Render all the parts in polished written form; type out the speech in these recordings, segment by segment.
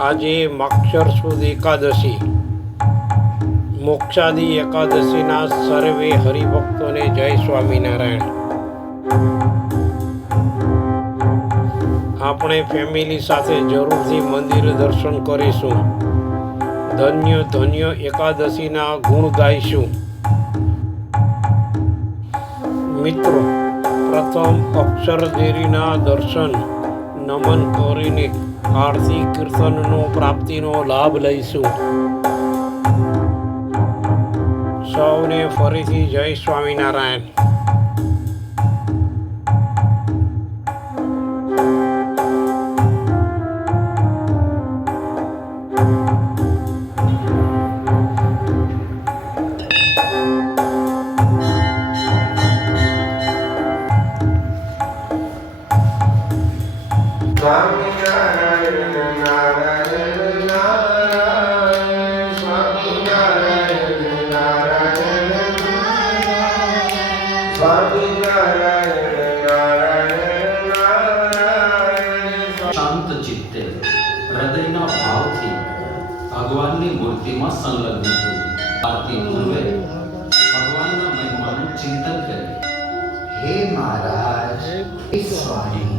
આજે માક્ષર સુદ એકાદશી મોક્ષાદી એકાદશીના સર્વે હરિભક્તોને જય સ્વામિનારાયણ. આપણે ફેમિલી સાથે જરૂરથી મંદિર દર્શન કરીશું. ધન્ય ધન્ય એકાદશીના ગુણ ગાઈશું. મિત્રો, પ્રથમ અક્ષરદેરીના દર્શન નમન કરીને આરતી કીર્તનનો પ્રાપ્તિનો લાભ લઈશું. સૌને ફરીથી જય સ્વામિનારાયણ. શાંત ચિત્તે હૃદયના ભાવથી ભગવાનની મૂર્તિમાં સંલગ્ન થવું. આરતી પૂર્વે ભગવાનના મહિમાનું ચિંતન કરે. હે મહારાજ, હે સ્વામી,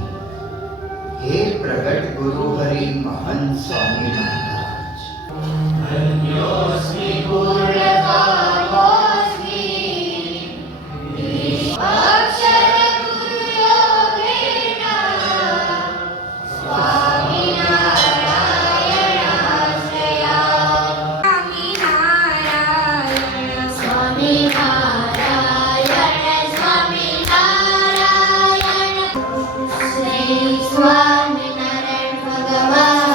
હે પ્રગટ ગુરુ હરિ મહંત સ્વામી મહારાજ, ધન્યોસ્મિ પૂર્ણકામોસ્મિ અક્ષર ગુરુયોગેન સ્વામિનારાયણાશ્રયા. સ્વામિનારાયણ સ્વામિનારાયણ સ્વામિનારાયણ શ્રી સ્વામિનારાયણ ભગવાન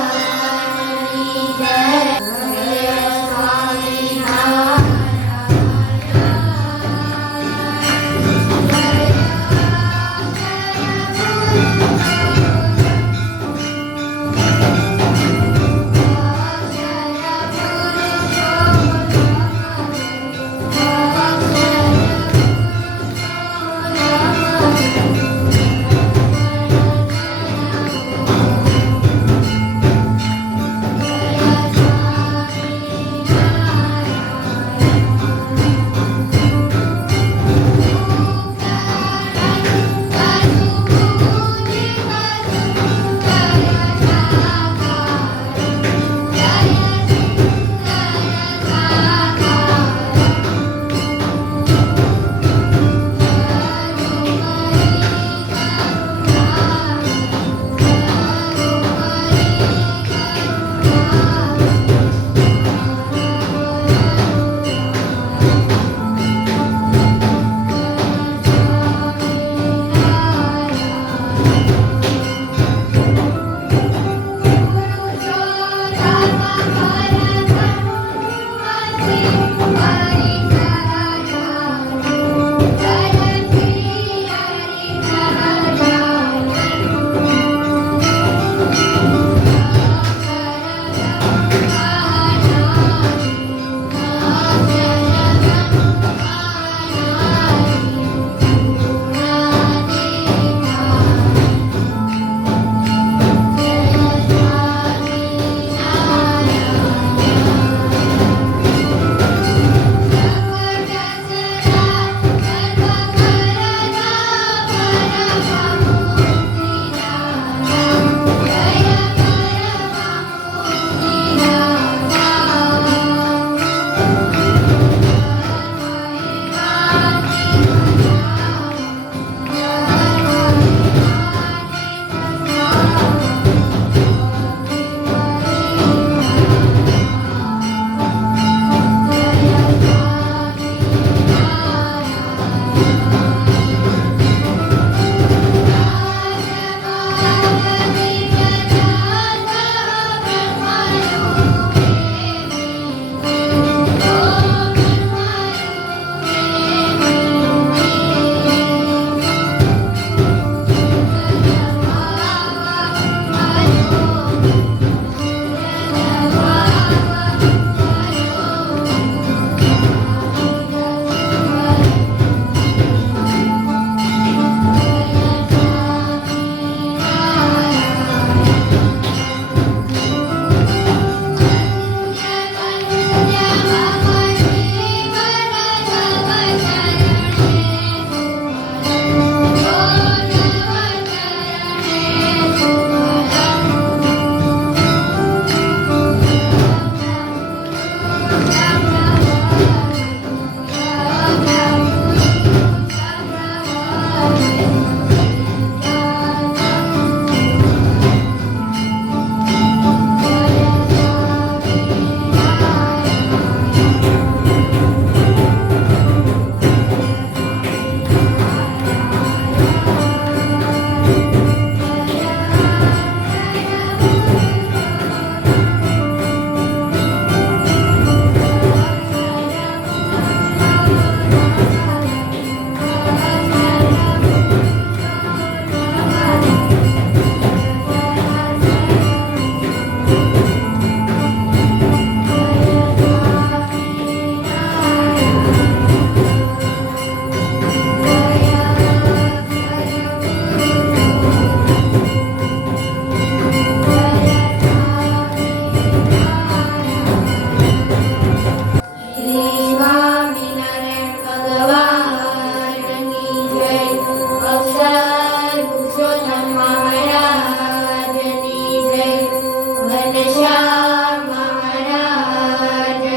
ઘનશ્યામ મહારાજની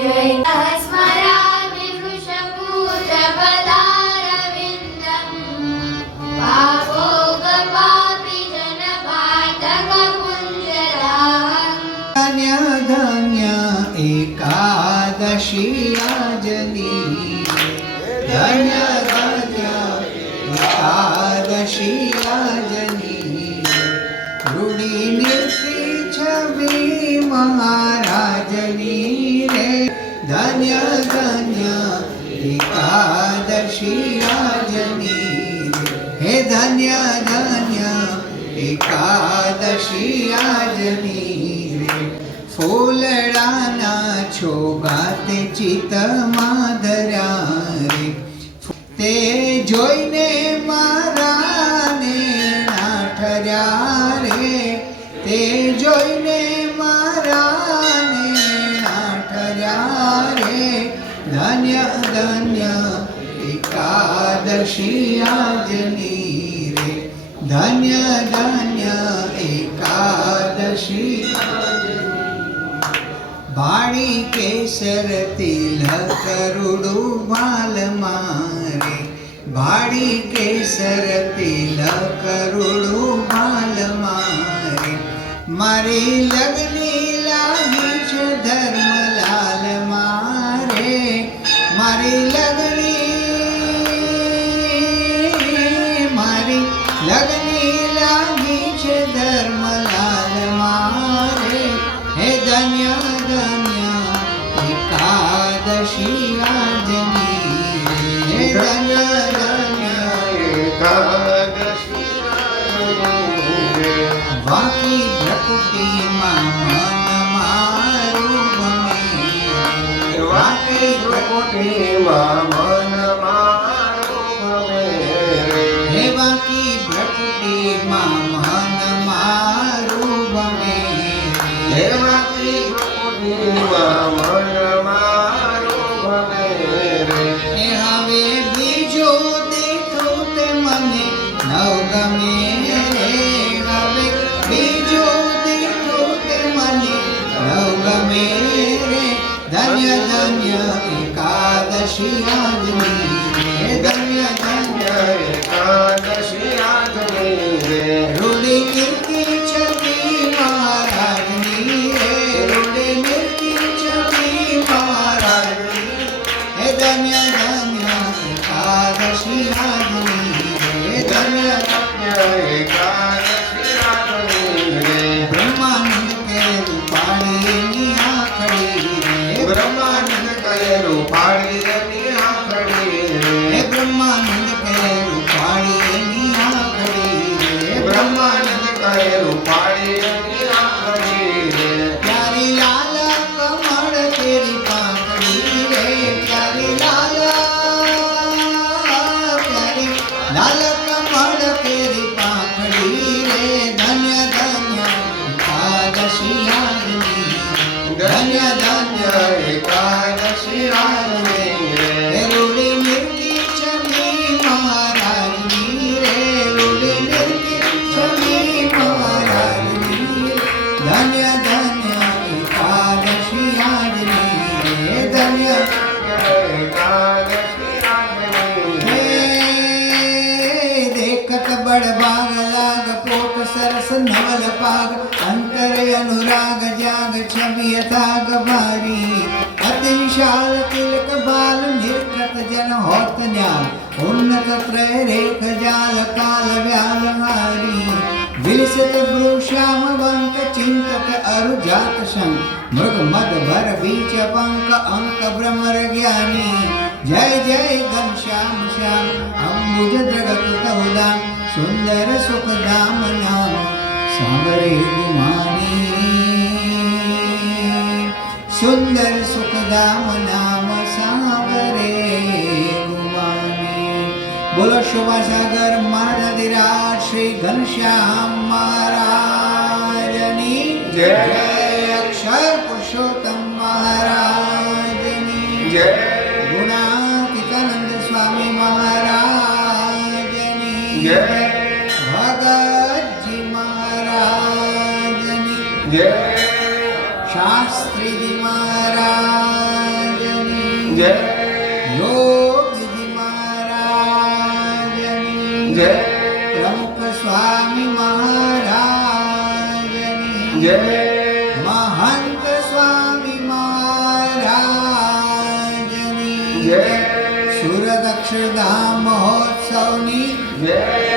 જય. સ્મરામિ વૃષભૂત પદારવિંદમ પાપોગપાપી જનપાતકપુંજરાહં. ધન્ય ધન્ય એકાદશી આજની, ધન્ય ધન્ય એકાદશી આજની, રૂડી નિર્તી છબી મહારાજની રે. ધન્ય ધન્ય એકાદશી આજની રે. હે ધન્ય ધન્ય એકાદશી આજની રે. ફૂલડાના છોગાતે ચિત્તમાં ધર્યા રે. તે જોઈને મારા નેણા ઠર્યા રે. તે જોઈને મારા નેણા ઠર્યા રે. ધન્ય ધન્ય એકાદશી આજની રે. ધન્ય ધન્ય એકાદશી. ભાડી કેસર તિલક રૂડું ભાલ મારે. ભાડી કેસર તિલક રૂડું ભાલ મારે. મારી લગની લાગી છે ધર્મલાલ મારે. મારી લગની લાગી છે ધર્મલાલ મારે. હે ધન્ય ધન્ય એકાદશી આજની રે. હે ધન્ય ધન્ય એકાદશી આજની રે. વાકી પ્રકૃતિમાં મન મારું ગમે. વાકી પ્રકૃતિમાં મન મારું ગમે. હે વાકી પ્રકૃતિમાં મન મારું ગમે. હે વાકી પ્રકૃતિમાં મન મારું ગમે રે. હે હવે બીજું દેખું તે મને નવ ગમે રે. હવે બીજું દેખું તે મને નવ ગમે રે. ધન્ય ધન્ય એકાદશી આજની રે. ધન્ય ધન્ય એકાદશી આજની રે. રૂડી કીર્તિ છબી મહારાજની રે. રૂડી કીર્તિ છબી મહારાજની. હે ધન્ય ધન્ય એકાદશી આજની રે. ધન્ય ધન્ય એકાદશી આજની રે. બ્રહ્માનંદ કે રૂપાળીની આખડી રે. બ્રહ્માનંદ કે રૂપાળીની આખડી રે. હે બ્રહ્માનંદ કે રૂપાળીની આખડી રે. બ્રહ્માનંદ કે રૂપાળીની આખડી રે. પ્યારી લાલ કમળ તેરી પાંખડી રે. પ્યારી લાલ કમળ તેરી પાંખડી રે. ધન્ય ધન્ય એકાદશી આજની. ધન્ય ધન્ય એકાદશી આજની રે. રૂડી નિર્તી છબી મહારાજની રે. રૂડી નિર્તી છબી મહારાજની રે. ધન્ય ધન્ય એકાદશી આજની રે. ધન્ય એકાદશી આજની રે. દેખત બળભાગ લાગ પોત સરસ નવલ પાગ. અંતર અનુરાગ જાગ છબી અથાગ ભારી. અતિ વિશાલ તિલક બાલ નિર્કૃત જન હોત ન્યાલ. ઉન્નત ત્રય રેખ જાલ કાલ વ્યાલ હારી. વિલસિત ભ્રુશ્યામ બંક ચિંતક અરુ જાત સંગ. મૃગ મદ ભર બીચ પંક અંક ભ્રમર જ્ઞાની. જય જય ઘનશ્યામ શ્યામ અંબુજ દ્રગત તહુદામ. સુંદર સુખધામ નામ સાંવરે ગુમાની. સુંદર સુખધામ નામ સાંવરે ગુમાની. બોલો શોભાસાગર મહારાધિરાજ શ્રી ઘનશ્યામ મહારાજની જય. અક્ષર પુરુષોત્તમ મહારાજની જય. ગુણાતીતાનંદ સ્વામી મહારાજની જય. ભગતજી મહારાજની જય શાસ્ત્રીજી મહારાજની જય યોગીજી મહારાજની જય પ્રમુખ સ્વામી મહારાજની જય મહંત સ્વામી મહારાજની જય સુરત અક્ષરધામ મહોત્સવની જય